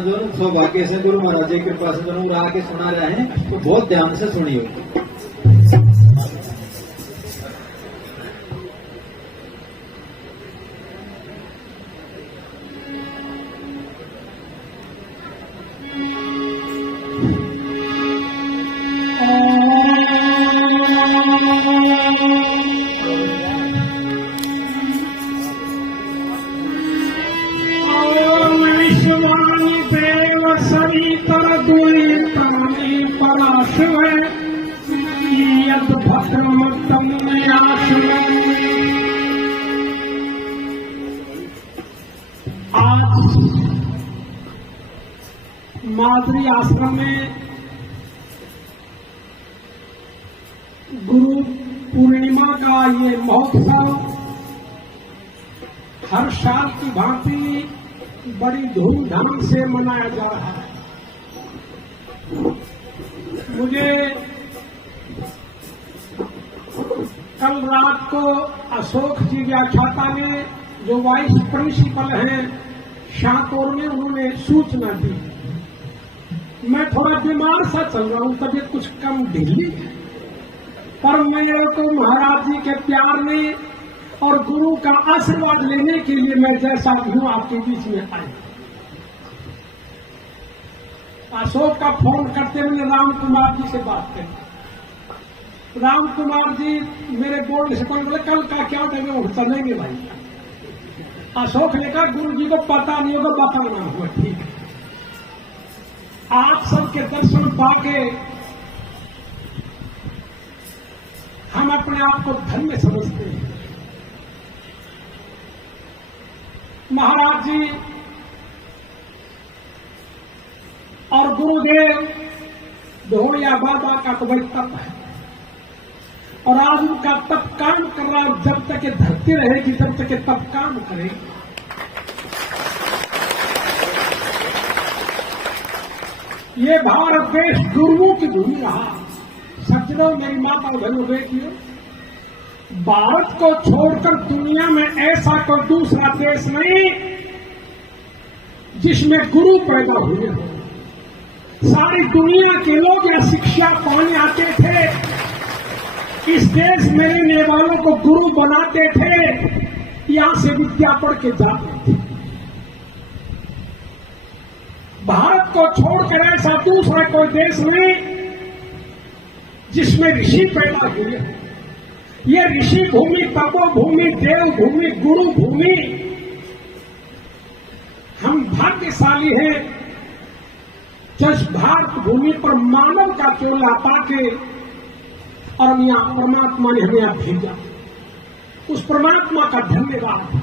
कहानी जो सौभाग्य से गुरु महाराज की कृपा से जो आके सुना रहे हैं, तो बहुत ध्यान से सुनिए। आज मादरी आश्रम में गुरु पूर्णिमा का ये महोत्सव हर साल की भांति बड़ी धूमधाम से मनाया जा रहा है। मुझे कल रात को अशोक जी व्याख्याता ने, जो वाइस प्रिंसिपल हैं शाहतौर में, उन्होंने सूचना दी। मैं थोड़ा बीमार सा चल रहा हूं, तबीयत कुछ कम ढीली है, पर मेरे को महाराज जी के प्यार में और गुरु का आशीर्वाद लेने के लिए मैं जैसा भी हूं आपके बीच में आया। अशोक का फोन करते हुए राम कुमार जी से बात करी। राम कुमार जी मेरे बोर्ड से कोई बोले कल का क्या टाइम है, चलेंगे भाई। अशोक ने कहा गुरु जी को पता नहीं होगा, बताना हुआ। ठीक है, आप सबके दर्शन पाके हम अपने आप को धन्य समझते हैं। महाराज जी और गुरुदेव धोया बाबा का तो वही तप है, और आज उनका तप काम कर रहा है। जब तक ये धरती रहेगी, जब तक ये तप काम करे। ये भारत देश गुरुओं की भूमि रहा। सज्जनों, मेरी माता बहनों, बेटियों, भारत को छोड़कर दुनिया में ऐसा कोई दूसरा देश नहीं जिसमें गुरु पैदा हुए हो। सारी दुनिया के लोग यहां शिक्षा पाने आते थे, इस देश में रहने वालों को गुरु बनाते थे, यहां से विद्या पढ़ के जाते थे। भारत को छोड़कर ऐसा दूसरा कोई देश नहीं जिसमें ऋषि पैदा हुए। ये ऋषि भूमि, तपोभूमि, देव भूमि, गुरु भूमि, हम भाग्यशाली हैं जो इस भारत भूमि पर मानव का चोला पाके और यहां परमात्मा ने हमें भेजा। उस परमात्मा का धन्यवाद।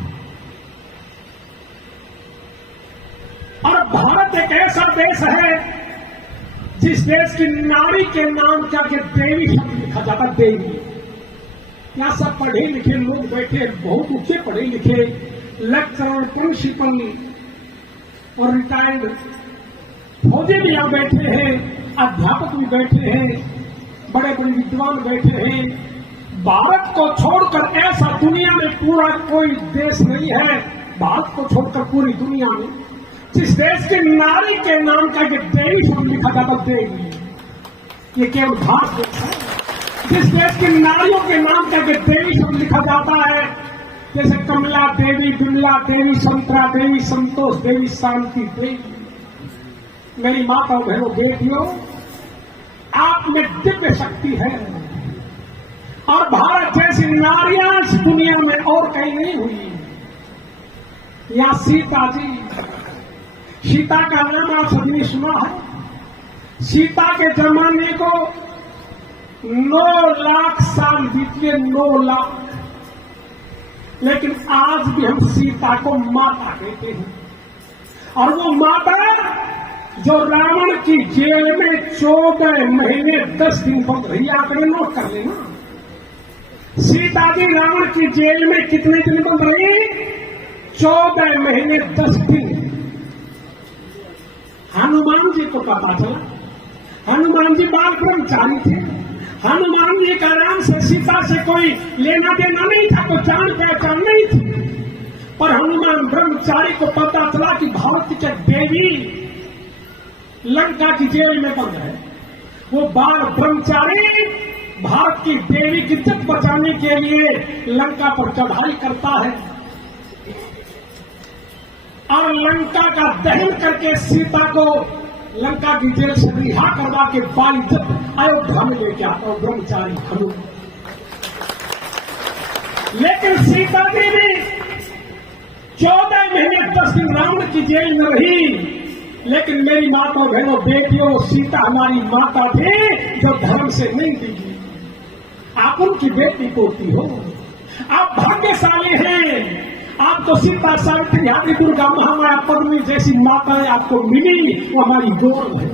और भारत एक ऐसा देश है जिस देश की नारी के नाम क्या के देवी शब्द लिखा जाता। देवी, यहां सब पढ़े लिखे लोग बैठे, बहुत ऊंचे पढ़े लिखे, लेक्चरर, प्रिंसिपल और रिटायर्ड फौजी भी यहां बैठे हैं, अध्यापक भी बैठे हैं, बड़े बड़े विद्वान बैठे हैं। भारत को छोड़कर ऐसा दुनिया में पूरा कोई देश नहीं है, भारत को छोड़कर पूरी दुनिया में जिस देश के नारी के नाम का ये देवी शब्द लिखा जाता। देवी, ये केवल भारत देश है। जिस देश की नारियों के नाम का ये देवी शब्द लिखा जाता है, जैसे कमला देवी, बिमला देवी, संतरा देवी, संतोष देवी, शांति देवी। मेरी माता बहनों, बेटियों, आप में दिव्य शक्ति है, और भारत जैसी नारियां इस दुनिया में और कहीं नहीं हुई। यहां सीता जी, सीता का नाम आप सभी ने सुना है। सीता के जमाने को 9 लाख साल बीते, 9 लाख, लेकिन आज भी हम सीता को माता कहते हैं। और वो माता जो रावण की जेल में 14 महीने 10 दिन बंद रही। आपने नोट कर लेना, सीता जी रावण की जेल में कितने दिन बंद रही? 14 महीने 10 दिन। हनुमान जी को पता चला, हनुमान जी बाल ब्रह्मचारी थे। हनुमान जी का राम से, सीता से कोई लेना देना नहीं था, तो जान पहचान नहीं थी। पर हनुमान ब्रह्मचारी को पता चला कि भारत के देवी लंका की जेल में बंद है। वो बाल ब्रह्मचारी भारत की देवी की इज्जत बचाने के लिए लंका पर चढ़ाई करता है और लंका का दहन करके सीता को लंका की जेल से रिहा करवा के बाल इज्जत अयोध्या में लेके आता हूं ब्रह्मचारी हनु। लेकिन सीता देवी 14 महीने 10 दिन रावण की जेल में रही। लेकिन मेरी माता बहनों बेटियों, सीता हमारी माता थी जो धर्म से नहीं दिखी। आप उनकी बेटी पोती हो, आप भाग्यशाली हैं। आपको सीता, सावित्री, आदि, दुर्गा, महामाया, पद्मिनी जैसी माताएं आपको मिली, वो हमारी गौरव है।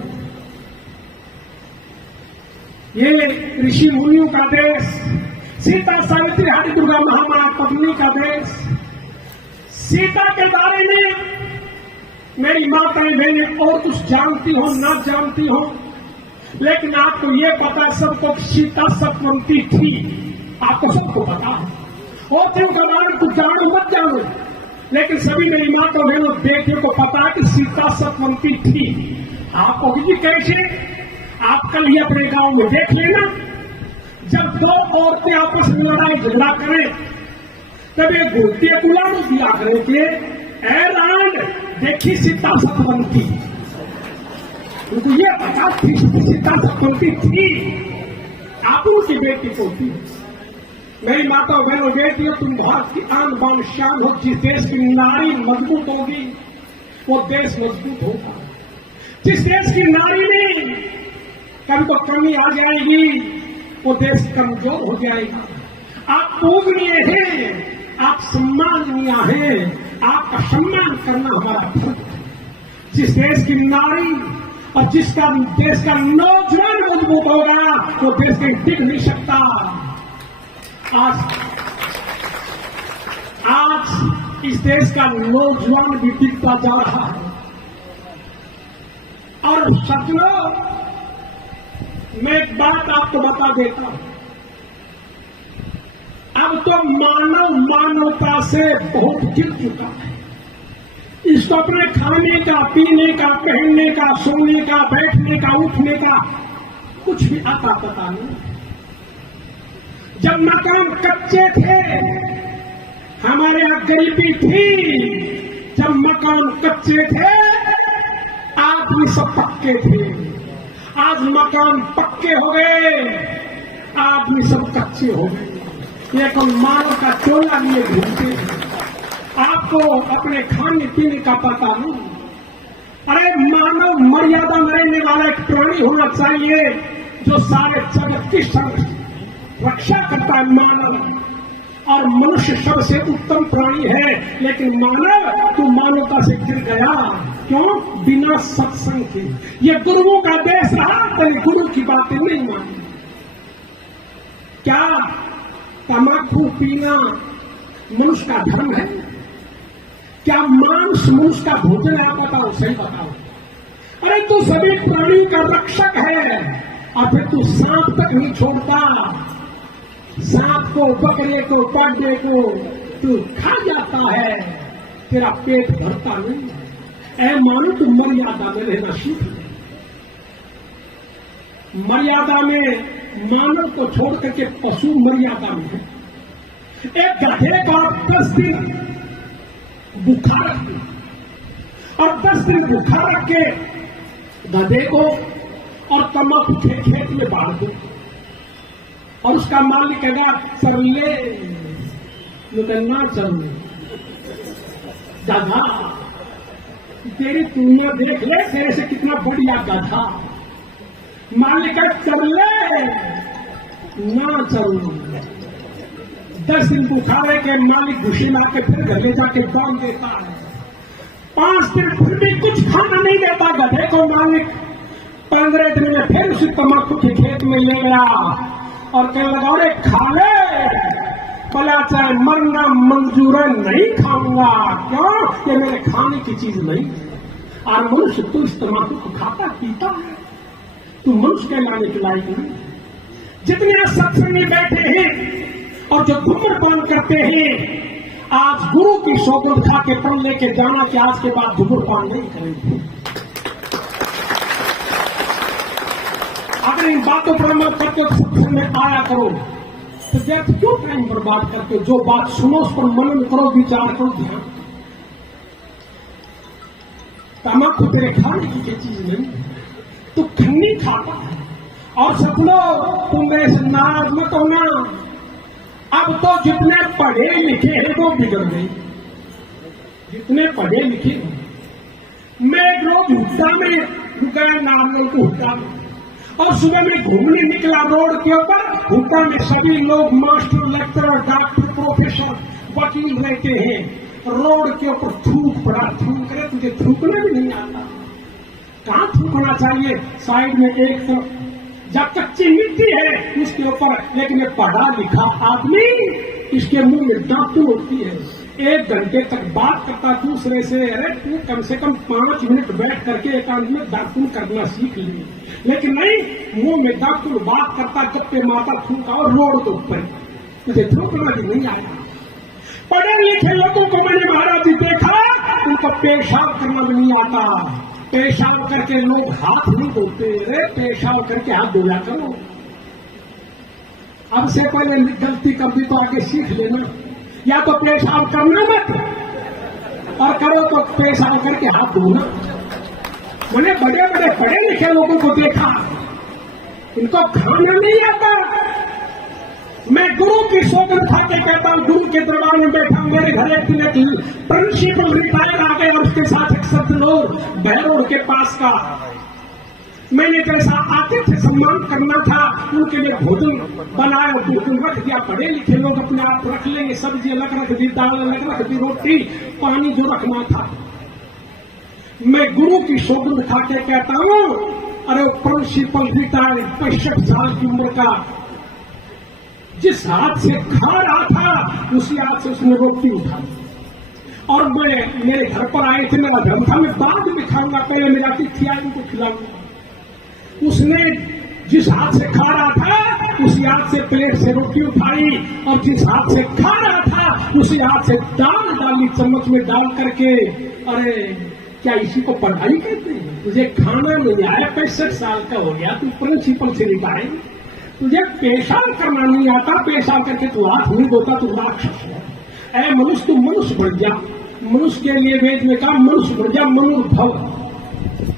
ये ऋषि मुनियों का देश, सीता, सावित्री, आदि, दुर्गा, महामाया, पद्मिनी का देश। सीता के बारे में मेरी माताएं बहनें और कुछ जानती हो ना जानती हो, लेकिन आपको ये पता सबको सीता सतवंती थी, आपको सबको पता है। और क्यों का बारे कुछ जानो मत जानो, लेकिन सभी मेरी माता बहनों बेटियों को पता है कि सीता सतवंती थी। आपको भी कैसे, आप कल ही अपने गांव में देख लेना, जब दो औरतें आपस में लड़ाई झगड़ा करें तब एक गोतिया गुलाम दिया करें कि ए राण देखी सीता सतवंती। उनको ये पता थी सीता सतवंती थी, आप उनकी बेटी को थी। मेरी माता बहनों बेटियों, तुम भारत की आन बान शान हो। जिस देश की नारी मजबूत होगी वो देश मजबूत होगा। जिस देश की नारी में कभी तो कमी आ जाएगी वो देश कमजोर हो जाएगा। आप पूजनीय हैं, आप सम्माननीय हैं, आपका सम्मान करना हमारा फर्ज है। जिस देश की नारी और जिसका देश का नौजवान मजबूत होगा वो देश कहीं टिक नहीं सकता। आज इस देश का नौजवान भी टिकता जा रहा है। और सज्जनों, मैं एक बात आपको बता देता हूं, अब तो मानव मानवता से बहुत गिर चुका है। इसको अपने खाने का, पीने का, पहनने का, सोने का, बैठने का, उठने का कुछ भी आता पता नहीं। जब मकान कच्चे थे हमारे यहां गरीबी थी, जब मकान कच्चे थे आदमी सब पक्के थे। आज मकान पक्के हो गए, आदमी सब कच्चे हो गए। ये कोई मानव का टोला लिए घूमते हैं, आपको अपने खाने पीने का पता नहीं। अरे मानव मर्यादा में रहने वाला एक प्राणी होना चाहिए जो सारे जगत की रक्षा करता है। मानव और मनुष्य सबसे उत्तम प्राणी है, लेकिन मानव तू मानवता से गिर गया। क्यों? बिना सत्संग के। ये गुरुओं का देश रहा, तेरे गुरु की बातें नहीं मानी। क्या तम्बाकू पीना मनुष्य का धर्म है? क्या मांस मनुष्य का भोजन है? आप बताओ, सही बताओ। अरे तू सभी प्राणी का रक्षक है और फिर तू सांप तक नहीं छोड़ता। सांप को, बकरे को, पांडे को तू खा जाता है, तेरा पेट भरता नहीं। ऐ मानो तू मर्यादा में रहना सीख ले। मर्यादा में मानव को छोड़ करके पशु मर्यादा में है। एक गधे को 10 दिन बुखार रख दो और 10 दिन बुखार रख के गधे को और तम्बाकू खेत में बांध दो और उसका मालिक कहेगा चल ले, ना चल गधा, तेरी तुलना देख ले, तेरे से कितना बढ़िया गधा। मालिक चल ले, ना चल। 10 दिन बुखारे के मालिक घुसी ला के फिर घर ले जाके बांध देता है। 5 दिन फिर भी कुछ खाना नहीं देता गधे को मालिक। 15 दिन में फिर उसी तम्बाकू के खेत में ले गया और कहने लगा अरे खा ले। बोला चाहे मरना मंजूर है, नहीं खाऊंगा। क्यों? ये मेरे खाने की चीज नहीं। और मनुष्य तू इस तम्बाकू को खाता पीता है, तू मनुष्य कहलाने के लायक नहीं। जितने सत्संग में बैठे हैं और जो धूम्रपान करते हैं, आज गुरु की सौगंध खा के पढ़ लेके जाना कि आज के बाद धूम्रपान नहीं करेंगे। अगर इन बातों पर अमल करते हो तो सत्संग में आया करो। तो व्यर्थ क्यों टाइम बर्बाद करते हो? जो बात सुनो उस पर मनन करो, विचार करो, ध्यान। तम्बाकू तेरे खाने की चीज नहीं, तू खन्नी खाता है। और सपनो तुम मेरे से नाराज मत होना, अब तो जितने पढ़े लिखे हैं वो बिगड़ गए। जितने पढ़े लिखे हैं, मैं एक रोज हुड्डा में गया, नारियल को हुड्डा में, और सुबह में घूमने निकला रोड के ऊपर। हुड्डा में सभी लोग मास्टर, लेक्चरर, डॉक्टर, प्रोफेसर, वकील रहते हैं। रोड के ऊपर थूक पड़ा, थूक करे, तुझे थूकना भी नहीं आता। कहां थूकना चाहिए? साइड में एक तरफ जब कच्ची मिट्टी है उसके ऊपर। लेकिन ये पढ़ा लिखा आदमी, इसके मुंह में दांतुन होती है। 1 घंटे तक बात करता दूसरे से, अरे तू कम से कम 5 मिनट बैठ करके एकांत में दांतुन करना सीख ली। लेकिन नहीं, मुंह में दांतुन बात करता, गप्पे मारता, थूका और रोड के ऊपर। मुझे थूकना भी नहीं आया। पढ़े लिखे लोगों को मैंने महाराज जी देखा, उनको पेशाब करना भी नहीं आता। पेशाब करके लोग हाथ नहीं धोते। अरे पेशाब करके हाथ धोया करो। अब से पहले गलती कर दी तो आगे सीख लेना। या तो पेशाब करना मत, और करो तो पेशाब करके हाथ धोना। मैंने बड़े बड़े पढ़े लिखे लोगों को देखा, इनको खाना नहीं आता। मैं गुरु की सौगंध खा के कहता हूं, गुरु के दरबार में बैठा हूं, मेरे घर एक दिन प्रिंसिपल रिटायर आ गए और उसके साथ एक सतलोर भैरोड के पास का। मैंने कैसा आतिथ्य सम्मान करना था, उनके लिए भोजन बनाया, भोजन रख दिया। पढ़े लिखे लोग अपने आप रख लेंगे, सब्जी अलग रख दी, दाल अलग रख दी, रोटी पानी जो रखना था। मैं गुरु की सौगंध खा के कहता हूं, अरे प्रिंसिपल रिटायर 65 साल की उम्र का, जिस हाथ से खा रहा था उसी हाथ से उसने रोटी उठाई। और मैं, मेरे घर पर आए थे, मेरा धर्म था, मैं बाद में खाऊंगा, पहले मेरा तिथि आई उनको खिलाऊंगा। उसने जिस हाथ से खा रहा था उसी हाथ से प्लेट से रोटी उठाई, और जिस हाथ से खा रहा था उसी हाथ से दाल डाली चम्मच में डाल करके। अरे क्या इसी को पढ़ाई कहते हैं? तुझे खाना नहीं आया, 65 साल का हो गया, तू प्रिंसिपल से रिटायर, तुझे पेशाब करना नहीं आता, पेशाब करके तू हाथ नहीं धोता, तू राक्षस है। ऐ मनुष्य, तू मनुष्य बन जा। मनुष्य के लिए वेद में कहा, मनुष्य बन जा, मनुर्भव।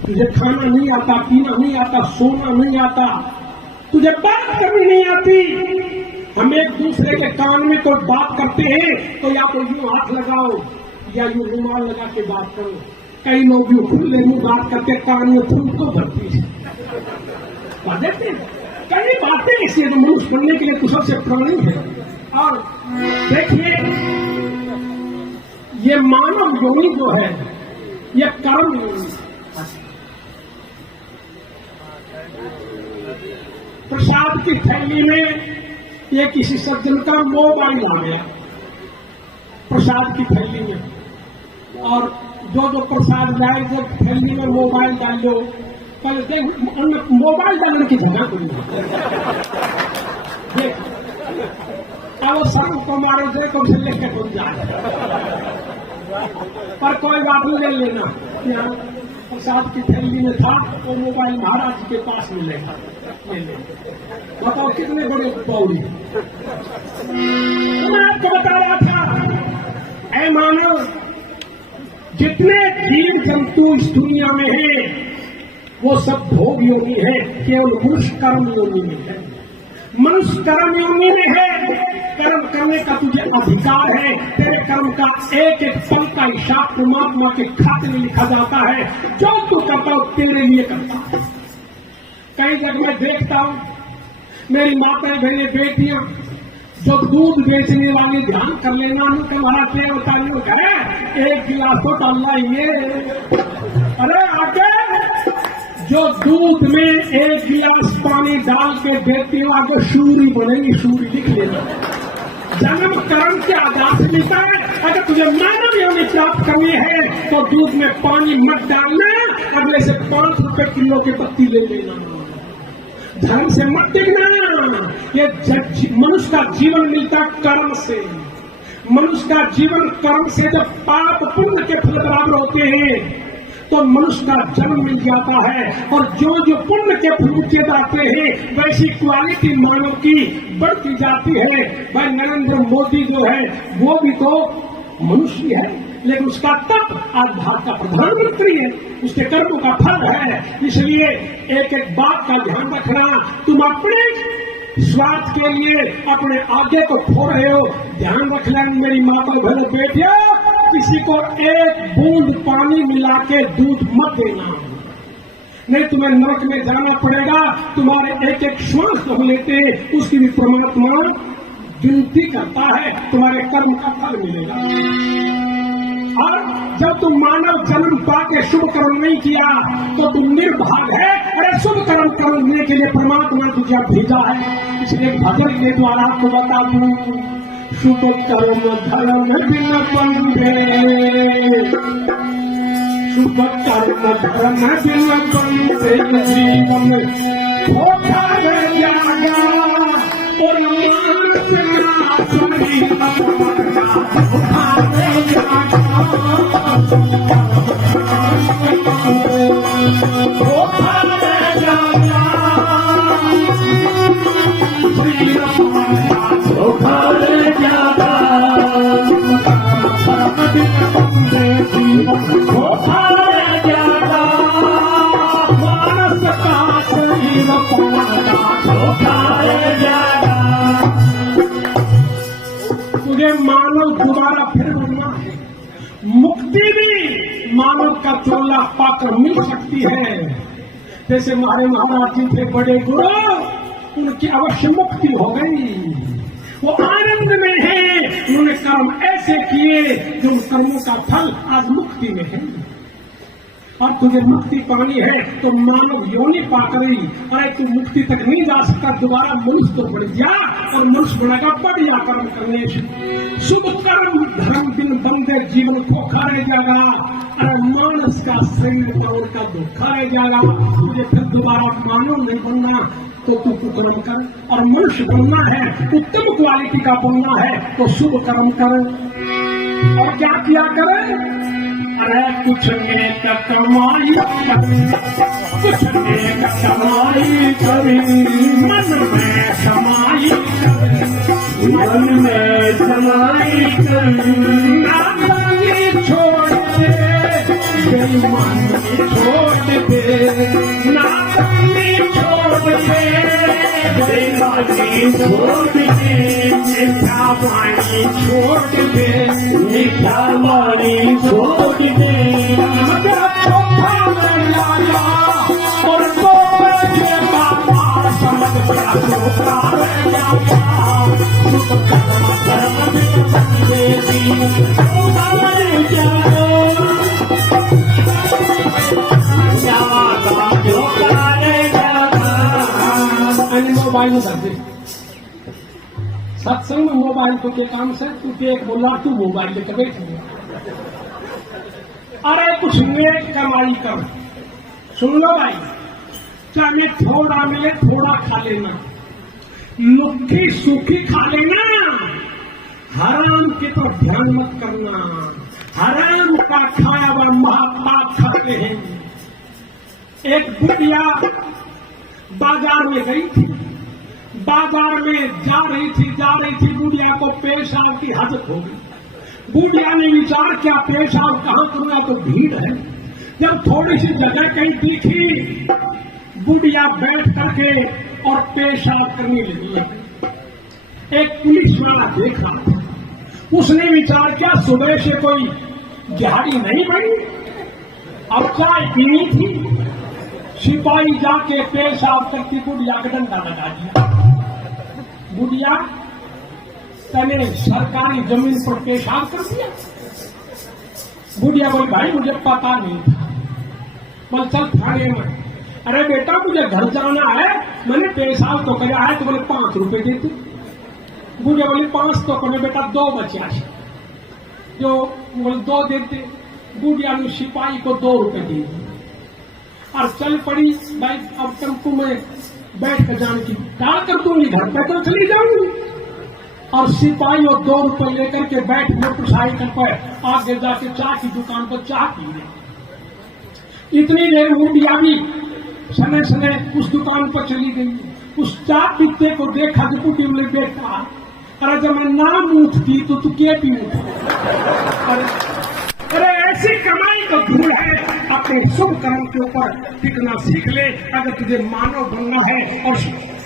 तुझे खाना नहीं आता, पीना नहीं आता, सोना नहीं आता, तुझे बात करनी नहीं आती। हम एक दूसरे के कान में कोई बात करते हैं तो या तो यूं हाथ लगाओ या यूं रुमाल लगा के बात करो। कई लोग यूं खुले मुंह बात करके कान में थूक को भरती है। कई बातें इसलिए तो मनुष्य बनने के लिए कुछ सबसे प्राणी है। और देखिए, ये मानव योनि जो है, ये कर्म योनि। प्रसाद की थैली में ये किसी सज्जन का मोबाइल आ गया प्रसाद की थैली में, और जो प्रसाद लाए जब थैली में मोबाइल डाल दो, पहले मोबाइल डालने की जगह को देख, अब सब को मारो दे को से लेकर घूम जाए, पर कोई बात नहीं, ले लेना। यहाँ प्रसाद की थैली में था, वो मोबाइल महाराज के पास मिलेगा, ले ले। बताओ कितने बड़े पौड़ी। मैं आपको बता रहा था, ऐ मानव, जितने जीव जंतु इस दुनिया में है वो सब भोग योनि है, केवल मनुष्य कर्म योनि में है। मनुष्य कर्म योनि में है, कर्म करने का तुझे अधिकार है। तेरे कर्म का एक एक पल का हिसाब परमात्मा के खाते में लिखा जाता है। जो तू करता हो तेरे लिए करता है। कई जगह मैं देखता हूं, मेरी माताएं बहनें बेटियां जो दूध बेचने वाली, ध्यान कर लेना, तुम्हारा क्या बताने है, एक गिलास तो डालना ये, अरे आगे जो दूध में एक गिलास पानी डाल के देती हो, आगे सूरी बनेगी, सूरी लिख लेना। जन्म कर्म के आधार से मिलता है। अगर तुझे मानव योनि प्राप्त करनी है तो दूध में पानी मत डालना, अगले से 5 रुपए किलो की पत्ती ले लेना, धर्म से मत देखना। ये मनुष्य का जीवन मिलता कर्म से। मनुष्य का जीवन कर्म से जब पाप पुण्य के फल बराबर होते हैं तो मनुष्य का जन्म मिल जाता है। और जो जो पुण्य के फूटे जाते हैं वैसी क्वालिटी मानव की बढ़ती जाती है। भाई नरेंद्र मोदी जो है वो भी तो मनुष्य है, लेकिन उसका तप आज भारत का प्रधानमंत्री है, उसके कर्मों का फल है। इसलिए एक एक बात का ध्यान रखना, तुम अपने स्वार्थ के लिए अपने आगे को खो रहे हो। ध्यान रख लेना मेरी माता भले बेटिया, किसी को एक बूंद पानी मिला के दूध मत देना, नहीं तुम्हें नरक में जाना पड़ेगा। तुम्हारे एक एक श्वास को लेते उसकी भी परमात्मा गिनती करता है, तुम्हारे कर्म का फल मिलेगा। और जब तुम मानव जन्म पाके शुभ कर्म नहीं किया तो तुम निर्भाग है। अरे शुभ कर्म करने के लिए परमात्मा ने तुझे भेजा है। इसलिए भजन के द्वारा आपको बता दूं, शुभ कर्म धर्म बिन बंधे, शुभ कर्म धर्म बिन बंधे, जीवन होता है जागा और तुझे मानव दोबारा फिर बनना है। मुक्ति भी मानव का चोला पाकर मिल सकती है। जैसे हमारे महाराज जी थे बड़े गुरु, उनकी अवश्य मुक्ति हो गई, वो आनंद में है। उन्होंने कर्म ऐसे किए जो कर्मों का फल आज मुक्ति में है। और तुझे मुक्ति पानी है तो मानव योनि पाकर ही, अरे तू मुक्ति तक नहीं जा सकता, दोबारा मनुष्य तो बढ़ जा और मनुष्य बनेगा बढ़िया कर्म करने से। शुभ कर्म धर्म बिन बंदे जीवन खोखा रह जाएगा। अरे मानस का शरीर तोड़ का धोखा रह जाएगा। तुझे फिर दोबारा मानव नहीं बनना तो तू कुकर्म कर, और मनुष्य बनना है, उत्तम क्वालिटी का बनना है तो शुभ कर्म कर। और क्या किया करे? अरे कुछ नेक कमाई, कुछ नेक कमाई करी, मन में समाई करी, मन में समाई करी, नादानी छोड़ दे, बेईमानी छोड़ दे, नादानी छोड़ दे, बेईमानी छोड़ दे, मीठा पानी छोड़ दे, मीठा पानी छोड़ दे। और तो समझ मोबाइल में कर दे। सत्संग में मोबाइल को के काम से तू एक बोला, तू मोबाइल लेकर बैठ। अरे कुछ नेक कमाई कर। सुन लो भाई, चाहे थोड़ा मिले थोड़ा खा लेना, लुक्की सूखी खा लेना, हराम की तरफ ध्यान मत करना। हराम का खाया हुआ महापाप खाते हैं। एक बुढ़िया बाजार में गई थी, बाजार में जा रही थी, बुढ़िया को पेशाब की हाजत हो गई। बुढ़िया ने विचार किया पेशाब कहाँ करूंगा, तो भीड़ है। जब थोड़ी सी जगह कहीं दिखी, बुढ़िया बैठ करके और पेशाब करने लगी। एक पुलिस वाला देख रहा था, उसने विचार किया सुबह से कोई दिहाड़ी नहीं बनी, अब चाय पीनी थी। सिपाही जाके पेशाब करती बुढ़िया का डंडा लगा दिया। बुढ़िया तने सरकारी जमीन पर पेशाब कर दिया। बुढ़िया बोली भाई मुझे पता नहीं था। बोल चल थाने में। अरे बेटा मुझे घर जाना है, मैंने पेशाब तो किया है, तो बोले 5 रुपए देते। बुढ़िया बोली 5 तो करे बेटा, 2 बचा जो बोले 2 देते। बुढ़िया ने सिपाही को 2 रुपए दे दिए और चल पड़ी। भाई अब टेम्पो में बैठ कर जाने की क्या कर दूंगी, घर पे तो चली जाऊंगी। और सिपाही वो 2 रुपए लेकर के बैठ मोटरसाइकिल पर आगे जाके चाय की दुकान पर चाय पी रहे। इतनी देर मुंडिया भी सने सने उस दुकान पर चली गई। उस चार पित्ते को देखा कि पुटी में देखा, अरे जब मैं नाम उठती तो तू क्या भी उठ। अरे ऐसी कमाई तो धूल है, अपने शुभ कर्म के ऊपर टिकना सीख ले। अगर तुझे मानव बनना है, और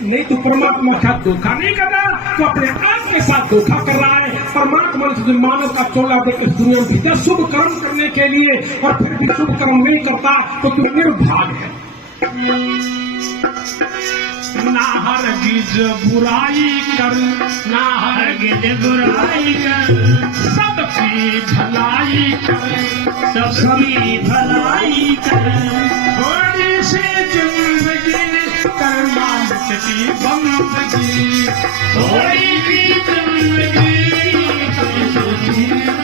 नहीं तो परमात्मा के साथ धोखा नहीं करना, तो अपने आप के साथ धोखा कर रहा है। परमात्मा ने तुझे मानव का चोला देकर इस दुनिया में भेजा शुभ कर्म करने के लिए, और फिर भी शुभ कर्म नहीं करता तो तू निर्भाग है। ना हरगिज बुराई कर, ना हरगिज बुराई कर, सबकी भलाई कर, सबकी भलाई कर। थोड़ी सी जिंदगी कर मालिक की बंदगी, थोड़ी सी जिंदगी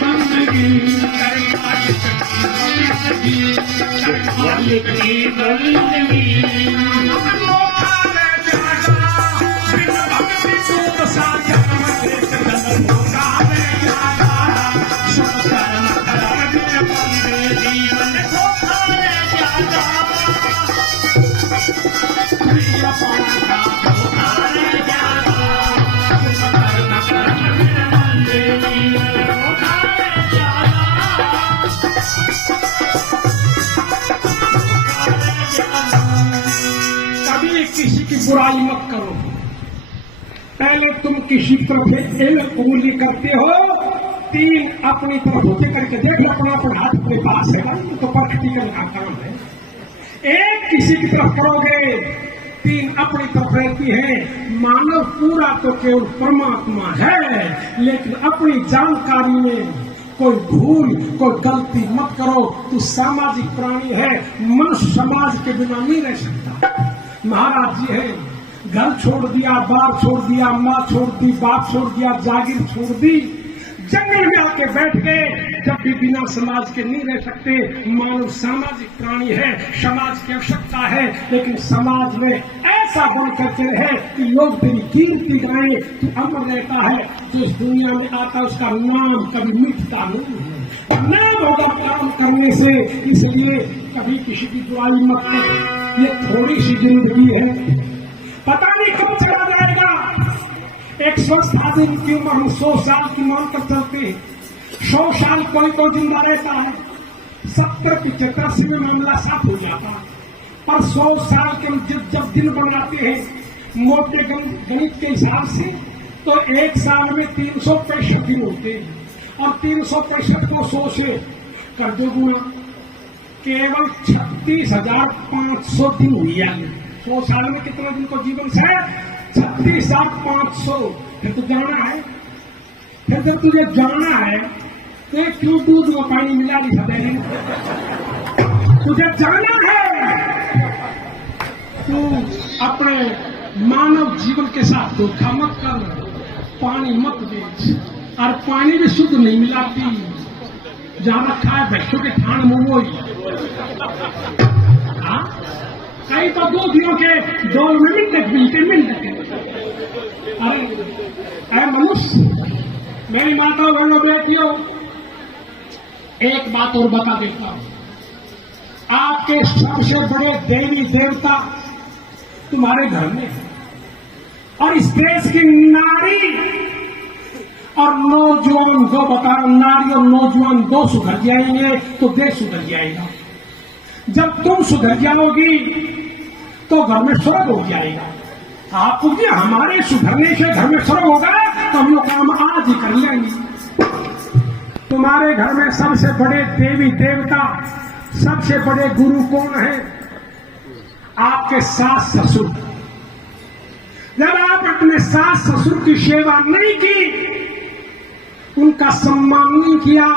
बंदगी कर मालिक की बंदगी। कभी किसी की बुराई मत करो। पहले तुम किसी तरफ एक उंगली करते हो, तीन अपनी तरफ होते करके देख लो, अपना अपना हाथ अपने पास है तो परखती का काम है। एक किसी की तरफ करोगे, तीन अपनी तरफ रहती है। मानव पूरा तो केवल परमात्मा है, लेकिन अपनी जानकारी में कोई भूल कोई गलती मत करो। तू सामाजिक प्राणी है, मनुष्य समाज के बिना नहीं रह सकता। महाराज जी है, घर छोड़ दिया, बार छोड़ दिया, माँ छोड़ दी, बाप छोड़ दिया, जागीर छोड़ दी, जंगल में आके बैठ गए। जब भी बिना समाज के नहीं रह सकते। मानव सामाजिक प्राणी है, समाज की आवश्यकता है, लेकिन समाज में ऐसा बन करके रहे कि लोग तेरी कीर्ति गाएं, तू अमर रहता है। जो इस दुनिया में आता है उसका नाम कभी मिटता नहीं है, नाम होगा काम करने से। इसलिए कभी किसी की बुराई मत कर। ये थोड़ी सी जिंदगी है, पता नहीं कब चला जाएगा। एक स्वस्थ आदमी की उम्र हम 100 साल की मानकर चलते हैं। 100 साल कोई जिंदा रहता है, 70-75 80 में मामला साफ हो जाता है। पर 100 साल के जब दिन बनाते हैं मोटे गणित के हिसाब से, तो एक साल में 365 दिन होते हैं। और 365 को 100 से कर दो गुना, केवल 36,500 दिन हुई है। 100 साल में कितने दिन को जीवन से 36,500। फिर तो जाना है, फिर जब तुझे जाना है तो क्यों दूध में पानी मिला नहीं सकते? तुझे जाना है, तू अपने मानव जीवन के साथ धोखा मत कर, पानी मत बेच। और पानी भी शुद्ध नहीं मिलाती, जहां रखा है भैंसों के थान में वो ही। कई तो दूधियों के 2 मिनट मिलते। अरे मनुष्य, मेरी माता बहनों बेटियों, एक बात और बता देता हूं। आपके सबसे बड़े देवी देवता तुम्हारे घर में है, और इस देश की नारी और नौजवान को बता रहा, नारी और नौजवान 2 सुधर जाएंगे तो देश सुधर जाएगा। जब तुम सुधर जाओगी तो घर में स्वर्ग हो जाएगा। आप पूछिए, हमारे सुधरने से घर में स्वर्ग होगा तो हम लोग काम आज ही कर लेंगे। तुम्हारे घर में सबसे बड़े देवी देवता, सबसे बड़े गुरु कौन है? आपके सास ससुर। जब आप अपने सास ससुर की सेवा नहीं की, उनका सम्मान नहीं किया,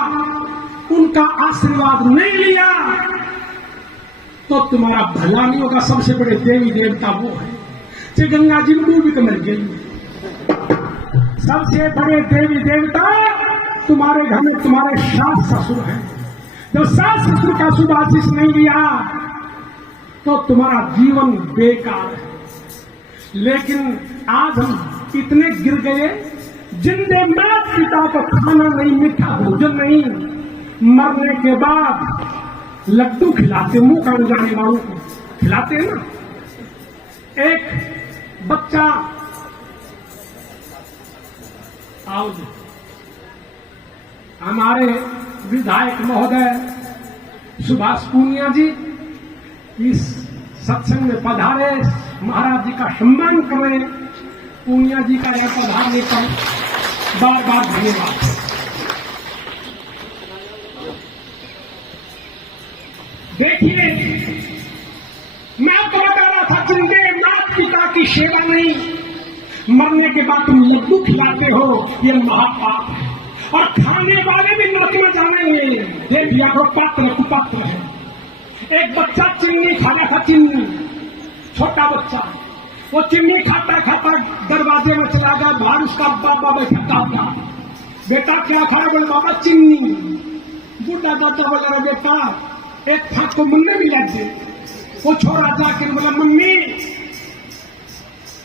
उनका आशीर्वाद नहीं लिया, तो तुम्हारा भला नहीं होगा। सबसे बड़े देवी देवता वो है। गंगा जी में डूबी के मर गई। सबसे बड़े देवी देवता तुम्हारे घर में तुम्हारे सास ससुर हैं। जब सास ससुर का शुभ आशीष नहीं लिया तो तुम्हारा जीवन बेकार है। लेकिन आज हम इतने गिर गए, जिंदे माता पिता को खाना नहीं, मीठा भोजन नहीं, मरने के बाद लड्डू खिलाते, मुंह कान जाने वालों को खिलाते हैं ना। एक बच्चा आओ जी, हमारे विधायक महोदय सुभाष पूनिया जी इस सत्संग में पधारे, महाराज जी का सम्मान करें। पूनिया जी का यह पधारने पर बार बार धन्यवाद। देखिए, मैं आपको बता रहा था, जिनके माता पिता की सेवा नहीं, मरने के बाद तुम लड्डू खिलाते हो, ये महापाप है। और खाने वाले भी नरक में जानेंगे। ये भी आपको पात्र कुपात्र है। एक बच्चा चिन्नी खा रहा था, चिन्नी, छोटा बच्चा, वो चिन्नी खाता खाता दरवाजे में चला गया, बाहर उसका बाबा बैठा था। बेटा क्या खा रहे? बोले बाबा चिन्नी। बूढ़ा दादा वगैरह बेटा एक फाक को मुन्ने भी लग गए। वो छोरा जाकर बोला मम्मी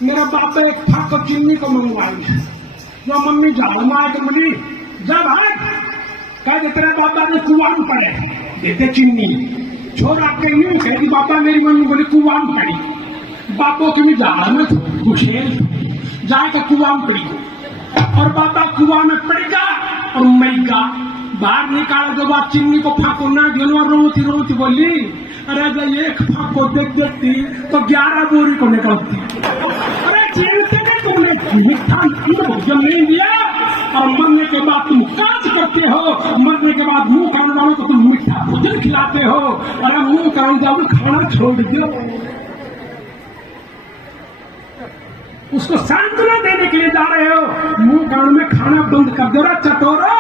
मेरा बाबा एक फाक को चिन्नी को मंगवाई। जो मम्मी झाड़ मार के बोली जा भाई, कह दे तेरा बाबा ने कुआं में पड़े, देते चिन्नी। छोरा के यूं कह बाबा मेरी मम्मी बोली कुआं में पड़ी। बाबो की भी झाड़ में घुसेल जाके कुआं में पड़ी, और बाबा कुआं में पड़ेगा और मैगा बाहर निकाल दो। बात चिन्नी को फाको ना गिनवा, रोती रोती बोली अरे जब एक फाको देख देखती तो 11 बोरी को निकलती। अरे तुमने मिठा भोजन नहीं दिया और मरने के बाद तुम काज करते हो, मरने के बाद मुंह खाने वालों को तुम मीठा भोजन खिलाते हो। अरे मुंह खाने जाओ, खाना छोड़ दो। उसको सांत्वना देने के लिए जा रहे हो, मुंह कान में खाना बंद कर दो। चटोरो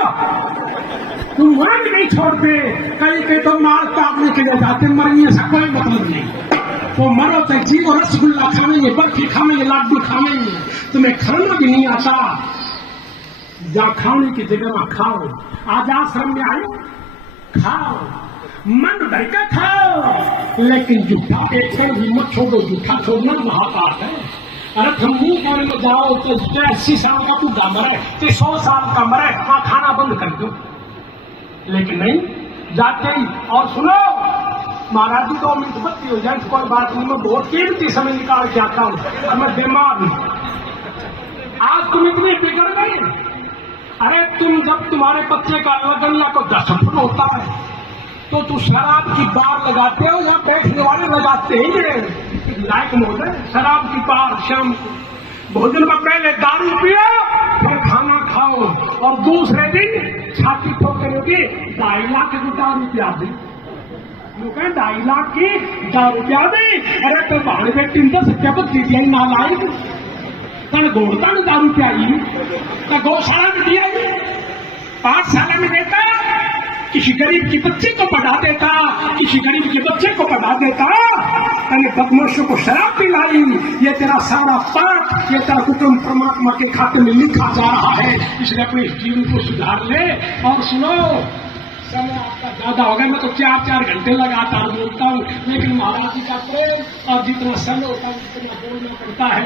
तुम वहां भी नहीं छोड़ते, कहीं तो मार काटने के लिए जाते, मरने से कोई मतलब नहीं। वो मरो तो जीवो, रसगुल्ला खाएंगे, बर्फी खाएंगे, लड्डू खाएंगे, तुम्हें खाना भी नहीं आता। जा खाने की जगह में खाओ। आज आश्रम में आयो, खाओ, मन भर के खाओ, लेकिन जूठा एक क्षण भी मत छोड़ो। जूठा छोड़ना महापाप है। अरे तुम मुंह खाने में जाओ तो 80 साल का बूढ़ा मरे, 100 साल का मरे, वहां खाना बंद कर दो। लेकिन नहीं, जाते ही और सुनो महाराज जी 2 मिनट बत्ती हो जाए, कोई बात नहीं, मैं बहुत कीमती समय निकाल के आता हूं और मैं बीमार हूं। आज तुम इतनी बिगड़ गई। अरे तुम जब तुम्हारे बच्चे का लगन को 10 फुट होता है तो तुम शराब की बार लगाते हो, या बैठने वाले लगाते ही लायक महोदय। शराब की बार शाम को भोजन का पहले दारू पियो, फिर खाना खाओ, और दूसरे दिन छाती ठोकर होगी 2.5 लाख की दारू पिया दी। लोग 2.5 लाख की दारू पिया दी। अरे तो बाहर में 3 सत्या पर दिया ही ना लाए तन गोड़ता ने दारू पियाई तो गौशाला में दिया 5 में देता, किसी गरीब के बच्चे को पढ़ा देता, किसी गरीब के बच्चे को पढ़ा देता। अरे बदमाशों को शराब पिलाई, ये तेरा सारा पाप, ये तेरा हुक्म परमात्मा के खाते में लिखा जा रहा है। इसलिए अपने जीवन को सुधार ले। और सुनो, समय आपका ज्यादा हो गया, मैं तो 4-4 घंटे लगातार बोलता हूँ, लेकिन महाराज जी का प्रेम और जितना समय होता है उतना बोलना पड़ता है।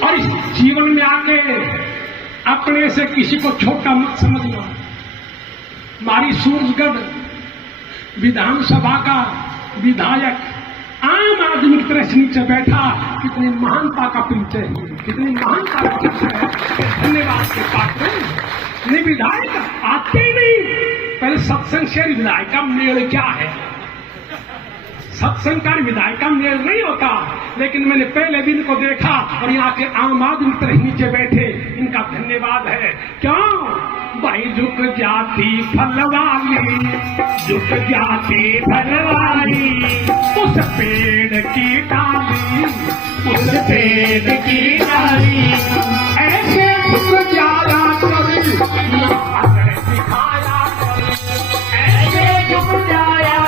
और इस जीवन में आके अपने से किसी को छोटा मत समझना। हमारी सूरजगढ़ विधानसभा का विधायक आम आदमी की तरह से नीचे बैठा, कितनी महानता का परिचय है, कितनी महानता का परिचय है। धन्यवाद के पात्र नहीं, विधायक आते ही नहीं। पहले सत्संग से विधायक का मेल क्या है? सत्संग का विधायक का मेल नहीं होता। लेकिन मैंने पहले दिन को देखा और यहाँ के आम आदमी तरह नीचे बैठे, इनका धन्यवाद है। क्यों भाई? झुक जाती फलवाली, झुक जाती फलवाली, उस पेड़ की डाली, उस पेड़ की डाली, ऐसे झुक जाया कभी ना अगर दिखाया कर, ऐसे झुक जाया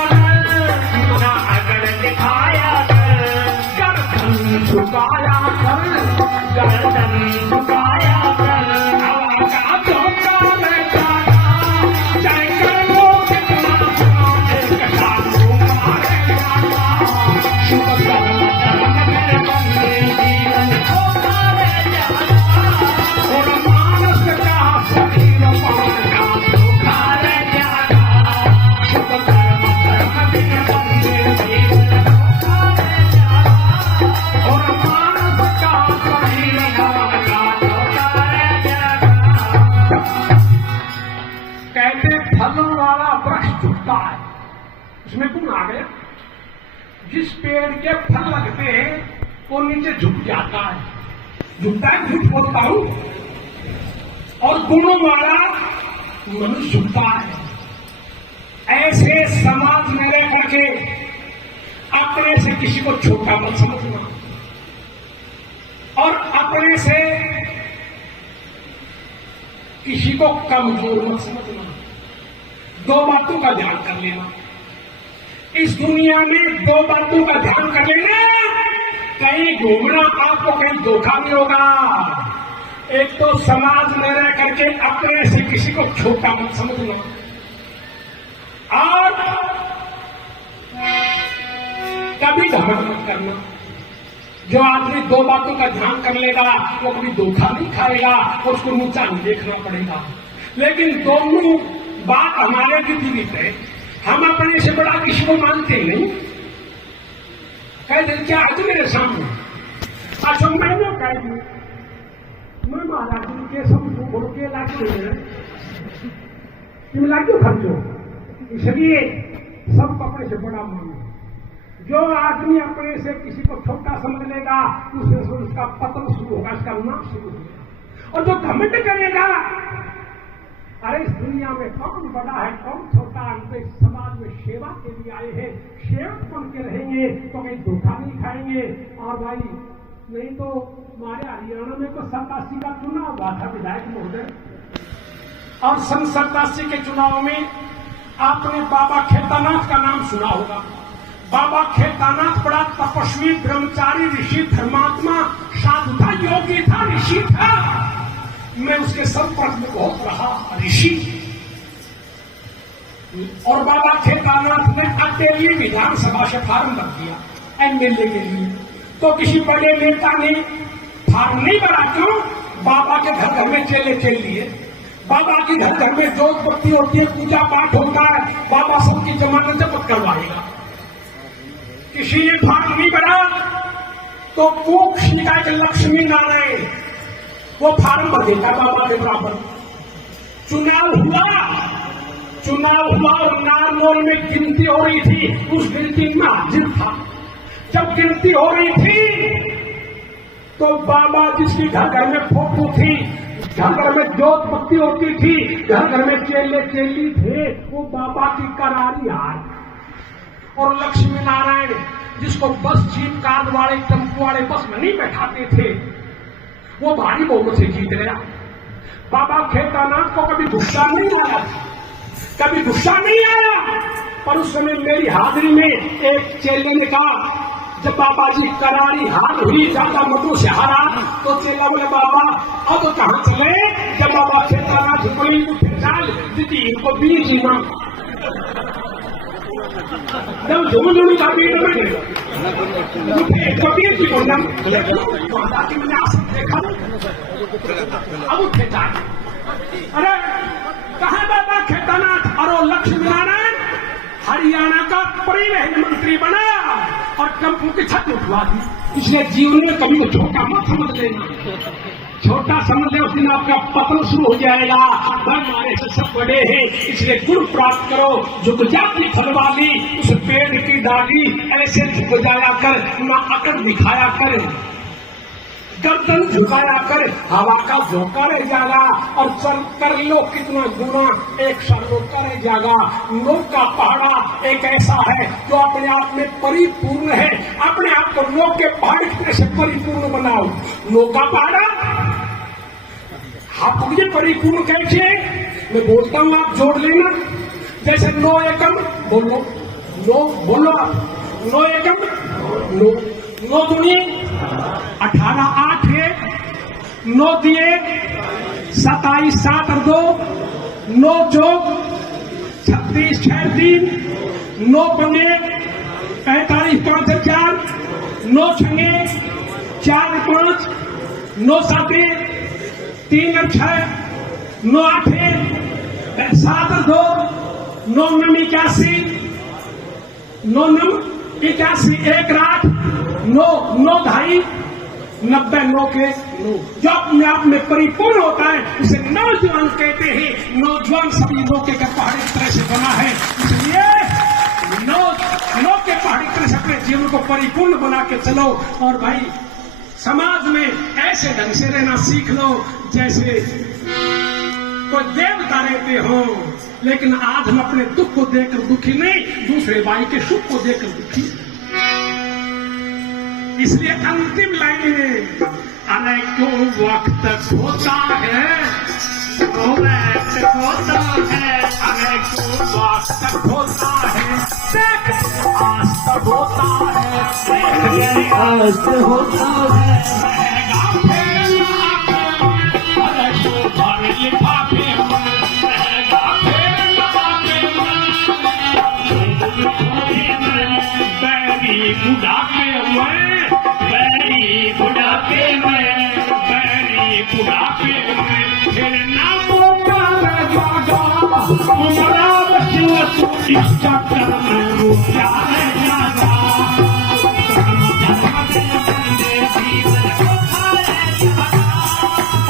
ना अगर दिखाया कर, गर्दन झुकाया कर, गर्दन झुकाया कर, हवा का झोंका में जाना, चाहे कर लो कितना एक साथ मारे जाना, शुभ कर्म धर्म मेरे बंदे जीवन को मारे जाना, और मानस का शरीर पान उसमें गुण आ गया। जिस पेड़ के फल लगते हैं वो नीचे झुक जाता है, झुकता है, झूठ बोलता हूं, और गुणों वाला मनुष्य झुकता है। ऐसे समाज में रह करके अपने से किसी को छोटा मत समझना और अपने से किसी को कमजोर मत समझना। दो बातों का ध्यान कर लेना, इस दुनिया में दो बातों का ध्यान कर लेना। कहीं घूमना आपको कहीं धोखा नहीं होगा। एक तो समाज में रह करके अपने से किसी को छोटा मत समझना, और कभी घमंड मत करना। जो आदमी दो बातों का ध्यान कर लेगा वो कभी धोखा नहीं खाएगा, उसको नीचा नहीं देखना पड़ेगा। लेकिन दोनों बात हमारे विपरीत है। हम अपने से बड़ा किसी को मानते नहीं। कहते क्या आज मेरे सामने अच्छा मैंने कह दी, मैं महाराज जी के सब बोल के लागे खर्चो, इसलिए सब अपने से बड़ा मानो। जो आदमी अपने से किसी को छोटा समझ लेगा उससे उसका पतन शुरू होगा, उसका नाश शुरू होगा। और जो घमंड करेगा, अरे इस दुनिया में कौन बड़ा है कौन छोटा है, तो इस समाज में सेवा के लिए आए हैं, सेवक बन के रहेंगे तो कहीं धोखा नहीं खाएंगे। और भाई नहीं तो हमारे हरियाणा में तो 87 का चुनाव हुआ था विधायक महोदय, और सन 87 के चुनाव में आपने बाबा खेतानाथ का नाम सुना होगा। बाबा खेतानाथ बड़ा तपस्वी, ब्रह्मचारी, ऋषि, धर्मात्मा, साधु था, योगी था, ऋषि था। मैं उसके संपर्क में बहुत रहा, ऋषि। और बाबा खेतानाथ ने अकेली विधानसभा से फार्म भर दिया एमएलए के लिए। तो किसी बड़े नेता ने फार्म नहीं भरा, क्यों? बाबा के घर घर में चेले चल लिए। बाबा के घर घर में जोत बत्ती होती है, पूजा पाठ होता है, बाबा सबकी जमानत जब्त करवाएगा। किसी ने फार्म नहीं भरा तो पूछ शिकायत लक्ष्मी नारायण वो फार्म भर देता बाबा के बराबर। चुनाव हुआ और नारनौल में गिनती हो रही थी, उस गिनती में हाजिर था। जब गिनती हो रही थी तो बाबा जिसकी घर घर में फोटो थी, घर घर में जोत बत्ती होती थी, घर घर में चेले चेली थे, वो बाबा की करारी हार। और लक्ष्मी नारायण जिसको बस जीप कार वाले टेम्पो वाले बस में नहीं बैठाते थे, वो भारी बहुमत से जीत गया। बाबा खेतानाथ को कभी गुस्सा नहीं आया, कभी गुस्सा नहीं आया। पर उस समय मेरी हाजिरी में एक चेले ने कहा, जब बाबा जी करारी हार हुई, ज्यादा मतों से हारा, तो चेला बोले बाबा अब कहां चले? जब बाबा खेतानाथ कोई चाल दीदी इनको बीज ही ना जब झुमझुम का बीज में कबीर जी को नाम माता की मैंने आस देखा, अब उठे जाए। अरे कहा बाबा खेतानाथ? और लक्ष्मी नारायण हरियाणा का परिवहन मंत्री बना और टेम्पो की छत उठवा दी। इसलिए जीवन में कभी तो छोटा मत समझ लेना, छोटा समझ ले उस दिन आपका पतन शुरू हो जाएगा। हमारे से सब बड़े हैं, इसलिए गुण प्राप्त करो। झुक जाती फल वाली उस पेड़ की डाली, ऐसे झुक जाया कर, ना अकड़ दिखाया कर, गर्दन झुकाया कर, हवा का झोंका रह जाएगा। और चल कर लो कितना गुना, एक सर्वोत्तर रह जाएगा। नौ का पहाड़ा एक ऐसा है जो अपने आप में परिपूर्ण है। अपने आप को नौ के पहाड़ की तरह से परिपूर्ण बनाओ। नौ का पहाड़ा आप मुझे परिपूर्ण कैसे? मैं बोलता हूं, आप जोड़ लेना। जैसे 9 एकम बोलो, 9 बोलो आप, 9 एकम 9, 9 दुनिया 18, 8 है, 9 दिए 27, 7 और 2, 9 जोग 36, 6 3, 9 बने 45, 5 और 4, 9 छंगे 4 और 5, 9 साते 3 और 6, 9 8 7 और 2, 9 9 81, 9 9 81, 1 8 9 9 ढाई 90, 9 के 9। जो अपने आप में परिपूर्ण होता है उसे नौजवान कहते हैं। नौजवान सभी लोग के पहाड़ी तरह से बना है, इसलिए 9 उसको परिपूर्ण बना के चलो। और भाई समाज में ऐसे ढंग से रहना सीख लो जैसे कोई देवता रहते हो। लेकिन आज हम अपने दुख को देखकर दुखी नहीं, दूसरे भाई के सुख को देखकर दुखी। इसलिए अंतिम लाइन में, अरे क्यों वक्त होता है, होता है, अरे क्यों वक्त होता है, आज तक होता है, आज तक होता है, अरे क्यों भर लिफाफे बुढ़ापे में, बैरी बुढ़ापे में, बैरी बुढ़ापे में, फिर नामों पर जागा उमरा बचुआ तू इस चक्कर में वो क्या है जागा।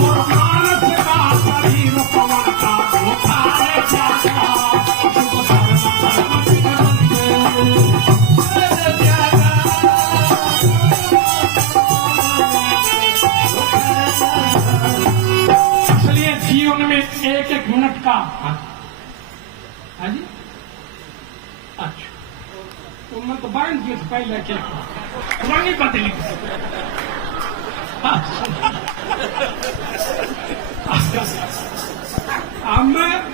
और मानस का शरीर पवन का धोखा है जागा। जीवन में एक एक मिनट का है जी। अच्छा तो मैं तो बाइन दिए थे पहले क्या पुरानी बातें लिख अब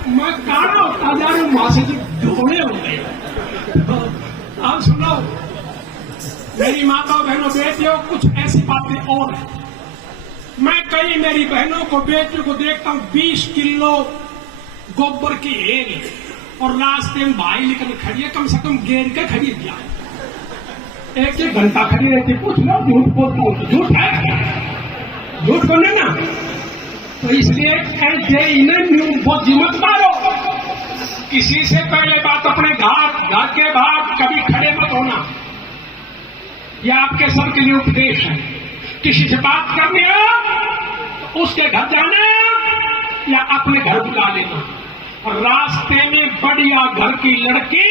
मैं काना होता जा रहा हूँ वहां से ढोने हो गए। अब सुनो मेरी माता बहनों बेटियों, कुछ ऐसी बातें और है। मैं कई मेरी बहनों को बेटियों को देखता हूँ 20 किलो गोबर की हेरी और रास्ते में भाई निकल खड़ी है, कम से कम गेर के खड़ी दिया। एक एक घंटा खड़ी रहती, पूछ लो झूठ बोलता हूँ तो झूठ है, झूठ बोलने ना। तो इसलिए ऐसे इन्हें बहुत हिम्मत मारो। किसी से पहले बात अपने घर के बाहर कभी खड़े मत होना। यह आपके सबके लिए उपदेश है। किसी से बात करने उसके घर जाना या अपने घर बुला लेना। और रास्ते में बढ़िया घर की लड़की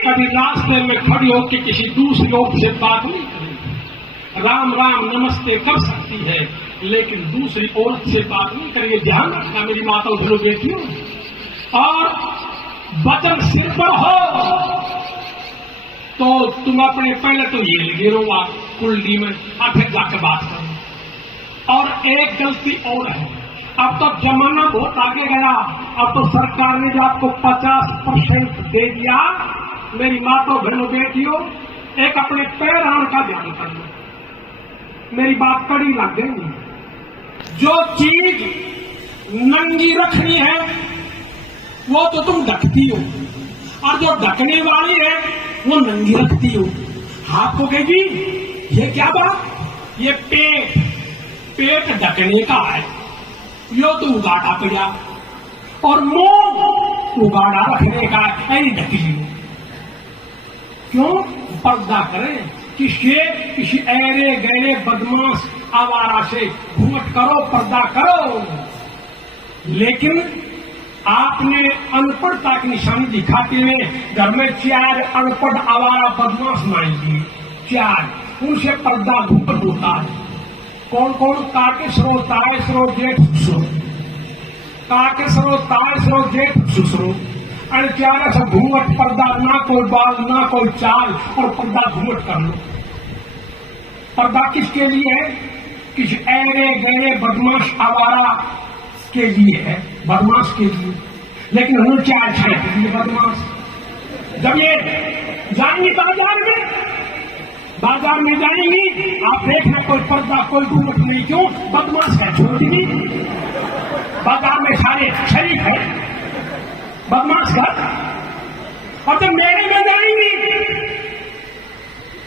कभी रास्ते में खड़ी होकर किसी दूसरे लोग से बात नहीं करेगी। राम राम नमस्ते कर सकती है लेकिन दूसरी औरत से बात नहीं करेगी। ध्यान रखना मेरी माता बहनों बेटियों। और वचन सिर पर हो तो तुम अपने पहले तो ये लगे रहो कुंडली में, फिर जाकर बात करो। और एक गलती और है, अब तो जमाना बहुत आगे गया। अब तो सरकार ने जो आपको 50% दे दिया, मेरी माता बहनों बेटियों, एक अपने पैरान का ध्यान करना। मेरी बात कड़ी लग गई। जो चीज नंगी रखनी है वो तो तुम ढकती हो, और जो ढकने वाली है वो नंगी रखती हो। हाथ को कहेगी ये क्या बात, ये पेट ढकने का है, यो तो उगाड़ा पड़ा। और मुंह उगाड़ा रखने का है, ढकी क्यों? पर्दा करें। किसी ऐरे गहरे बदमाश आवारा से घूंघट करो, पर्दा करो। लेकिन आपने अनपढ़ता की निशानी दिखाते हुए घर में 4 अनपढ़ आवारा बदमाश मान लिए, 4, उनसे पर्दा घूंघट होता है। कौन कौन? काके सरो, ताए सरो, जेठ सरो, काके सरो, ताए सरो, जेठ ससुरो। अरे 4 सब घूंघट पर्दा, ना कोई बाल ना कोई चाल, और पर्दा घूंघट कर लो। पर्दा किसके लिए है? किसी ऐरे गहरे बदमाश आवारा के लिए है, बदमाश के लिए। लेकिन हम क्या है बदमाश? जब ये जाएंगी बाजार में जाएंगी, आप देखना कोई पर्दा कोई घूंघट नहीं, क्यों? बदमाश है, छोड़ दी। बाजार में सारे शरीफ है बदमाश का। और जब मेले में जाएंगी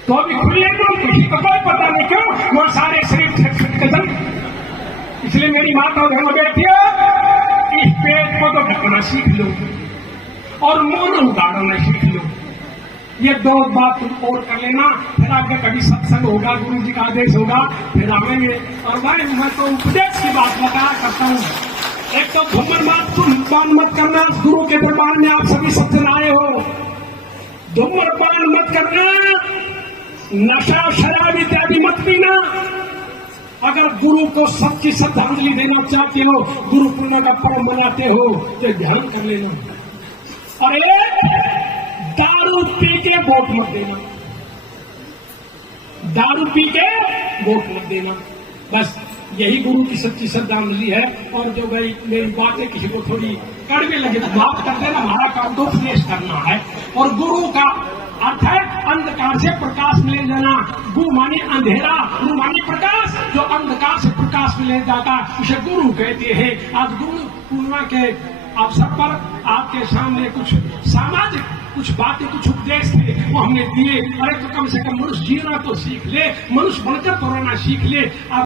तो अभी खुले तो किसी को कोई पता नहीं, क्यों? वहां सारे शरीफ कदम। इसलिए मेरी माता बहनों बेटियों, इस पेट को तो ढकना सीख लो और मुंह उगाड़ना सीख लो। ये 2 बात तुम और कर लेना, फिर आपका कभी सत्संग होगा, गुरु जी का आदेश होगा, फिर आवेंगे। और भाई मैं तो उपदेश की बात बताया करता हूँ। एक तो धूम्रपान मत करना। गुरु के दरबार में आप सभी सत्संग आए हो, धूम्रपान मत करना। नशा शराब इत्यादि मत पीना। अगर गुरु को सच्ची श्रद्धांजलि देना चाहते हो, गुरु पूर्णिमा का पर्व मनाते हो, तो ध्यान कर लेना। अरे दारू पी के वोट मत देना, दारू पी के वोट मत देना। बस यही गुरु की सच्ची श्रद्धांजलि है। और जो मेरी बातें किसी को थोड़ी कड़वे लगे तो माफ कर देना, हमारा काम तो उपदेश करना है। और गुरु का अर्थ है अंधकार से प्रकाश में ले जाना। गुरु माने अंधेरा, गुरु माने प्रकाश। जो अंधकार से प्रकाश में ले जाता उसे गुरु कहते हैं। आज गुरु पूर्णिमा के अवसर पर आपके सामने कुछ सामाजिक कुछ बातें, कुछ उपदेश थे, वो हमने दिए। अरे तो कम से कम मनुष्य जीना तो सीख ले, मनुष्य बनकर तो रहना सीख ले।